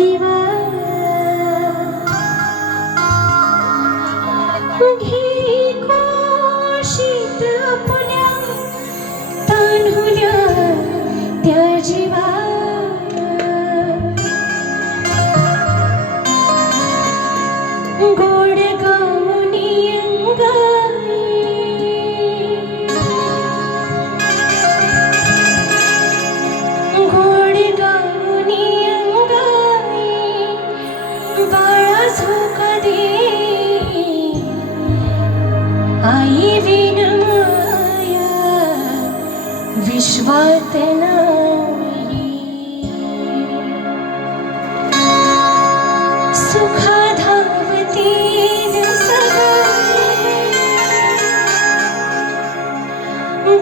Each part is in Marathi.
दिवा घे कोशीत आपल्या तान्हुल्या त्या जीवा गोड गाऊनी अंगाई गोड गाऊनी अंगाई बाळा झोका दे आई विन माया विश्वात नाही सुखा धावती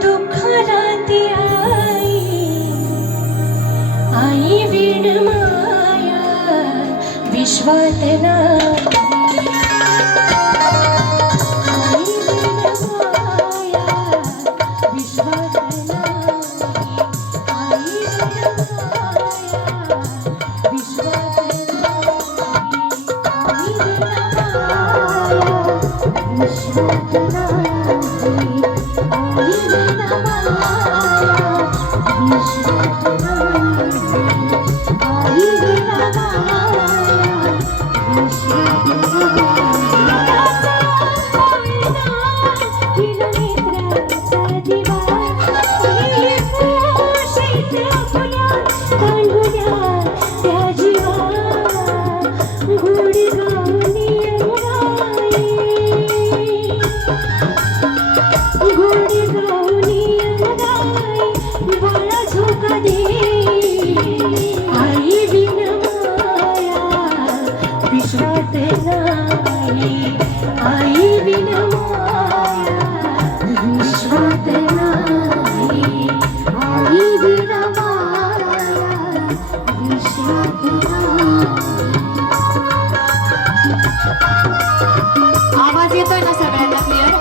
दुःखाला ती आई विण माया विश्वात नाही आवाज येतोय ना सगळ्यांना क्लिअर?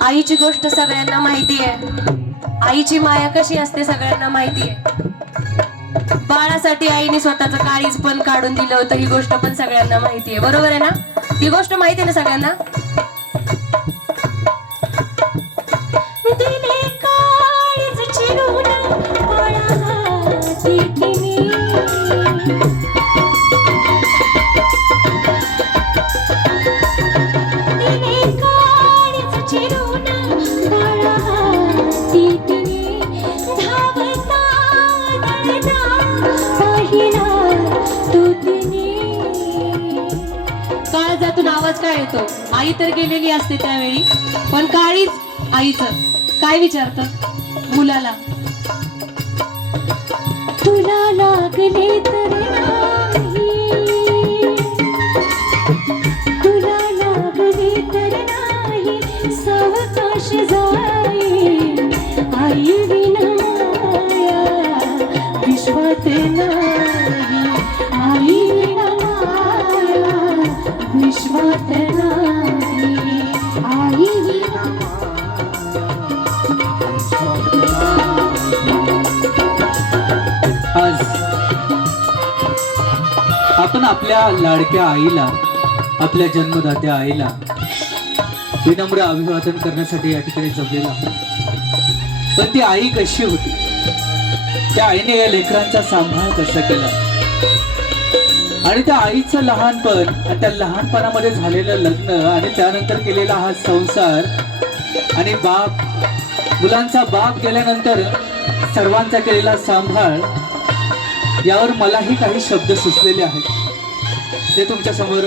आईची गोष्ट सगळ्यांना माहिती आहे. आईची माया कशी असते सगळ्यांना माहिती आहे. बाळासाठी आईने स्वतःचं काळीज पण काढून दिलं होतं, ही गोष्ट पण सगळ्यांना माहिती आहे. बरोबर आहे ना? ही गोष्ट माहिती आहे ना सगळ्यांना? काळजातून आवाज काय येतो? आई तर गेलेली असते त्यावेळी, पण काळीच आईचं काय विचारतं मुलाला? तुला लागले तर नाही, तुला लागले तर नाही, सावकाश जाई आई विना माया विश्वात नाही, आई विना माया विश्वात नाही, आई विना आज आपण आपल्या लाडक्या आईला, आपल्या जन्मदात्या आईला विनम्र अभिवादन करण्यासाठी या ठिकाणी जमलेला आहोत. पण ती आई कशी होती? त्या आईने या लेकरांचा सांभाळ कसा केला? आणि त्या आईचं लहानपण आणि त्या लहानपणामध्ये झालेलं लग्न आणि त्यानंतर केलेला हा संसार आणि मुलांचा बाप गेल्यानंतर सर्वांचा केलेला सांभाळ, यावर मलाही काही शब्द सुचलेले आहेत. ते तुमच्या समोर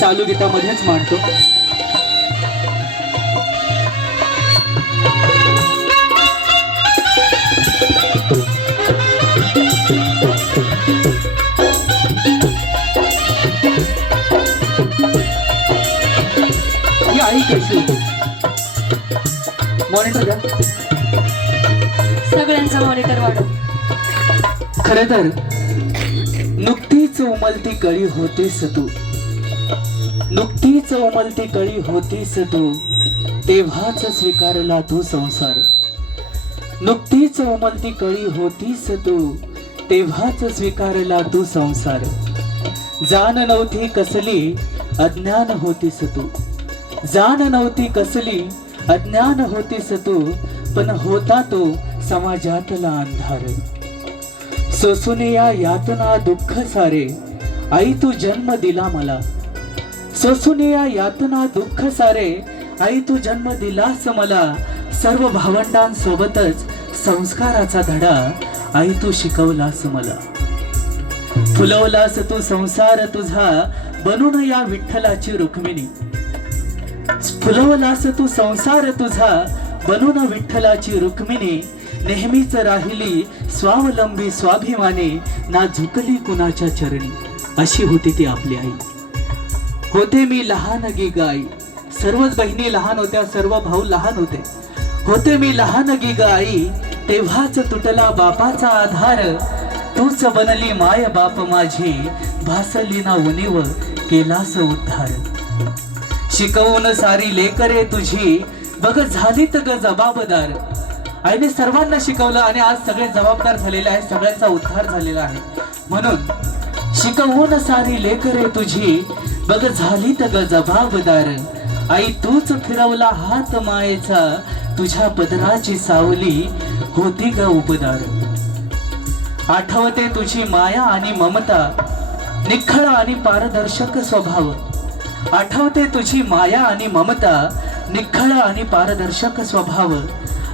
चालू गीतामध्येच मांडतो. ती आई कशी होती? मॉनिटर द्या. सगळ्यांचं मॉनिटर वाढव. खर तर नुकतीच उमलती कळी होतीस तू, नुकतीच उमलती कळी होतीस तू, तेव्हाच स्वीकारला तू संसार. नुकतीच उमलती कळी होतीस तू, तेव्हाच स्वीकारला तू संसार. जाण नव्हती कसली अज्ञान होतीस तू, जाण नव्हती कसली अज्ञान होतीस तू, पण होता तो समाजातला अंधार. सोसून या यातना दुःख सारे, आई तू जन्म दिला मला. सोसून या यातना दुःख सारे, आई तू जन्म दिलास मला. सर्व भावंडांसोबतच संस्काराचा धडा, आई तू शिकवलास मला. फुलवलास तू संसार तुझा, बनून या विठ्ठलाची रुक्मिणी. फुलवलास तू संसार तुझा, बनून विठ्ठलाची रुक्मिणी. नेहमीच राहिली स्वावलंबी स्वाभिमानी, ना झुकली कुणाच्या चरणी. अशी होती ती आपली आई. होते मी लहान गी गाई, सर्वच बहिणी लहान होत्या, सर्व भाऊ लहान होते. होते मी लहान गी गाई, तेव्हाच तुटला बापाचा आधार. तूच बनली माय बाप माझी, भासली ना उणीव केलास उद्धार. शिकवून सारी लेकरे तुझी, बघ झालीत ग जबाबदार. आईने सर्वांना शिकवलं आणि आज सगळे जबाबदार झालेले आहे, सगळ्यांचा उद्धार झालेला आहे. म्हणून शिकवून सारी लेकरे तुझी, बघ झालीत ग जबाबदार. आई तूच फिरवला हात मायेचा, तुझ्या पदराची सावली होती ग उपदार. आठवते तुझी माया आणि ममता, निखळ आणि पारदर्शक स्वभाव. आठवते तुझी माया आणि ममता, निखळ आणि पारदर्शक स्वभाव.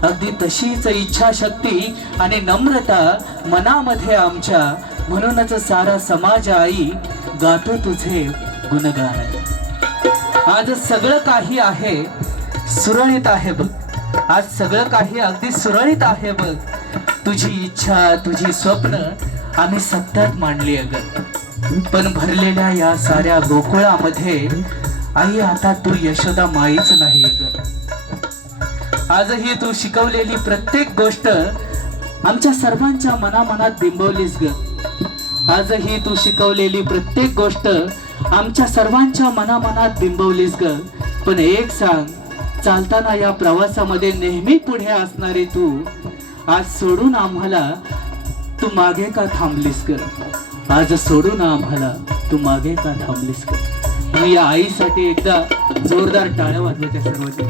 अगदी तशीच इच्छाशक्ती आणि नम्रता मनामध्ये आमच्या. म्हणूनच सारा समाज आई गातो तुझे गुणगान. आज सगळं काही आहे सुरळीत आहे बघ, आज सगळं काही अगदी सुरळीत आहे बघ. तुझी इच्छा तुझी स्वप्न आम्ही सत्यात मांडली अगं. पण भरलेल्या या साऱ्या गोकुळामध्ये आई आता तू यशोदा माईच नाही ग. आजही तू शिकवलेली प्रत्येक गोष्ट आमच्या सर्वांच्या मनामनात बिंबवलीस ग. आजही तू शिकवलेली प्रत्येक गोष्ट आमच्या सर्वांच्या मनामनात बिंबवलीस ग. पण एक सांग, चालताना या प्रवासामध्ये नेहमी पुढे असणारी तू आज सोडून आम्हाला तू मागे का थांबलीस ग. आज सोडून आम्हाला तू मागे का थांबलीस ग. मी या आईसाठी एकदा जोरदार टाळ्या वाजवायच्या सर्वांच्या.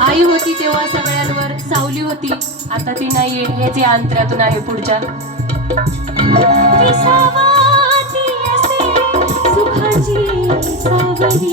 आई होती तेव्हा सगळ्यांवर सावली होती, आता ती नाहीये. हेच या अंतरातून आहे पुढच्या. सुखाची सावली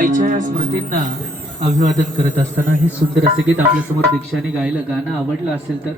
आईच्या या स्मृतींना अभिवादन करत असताना हे सुंदर असं गीत आपल्यासमोर दीक्षाने गायलं. गाणं आवडलं असेल तर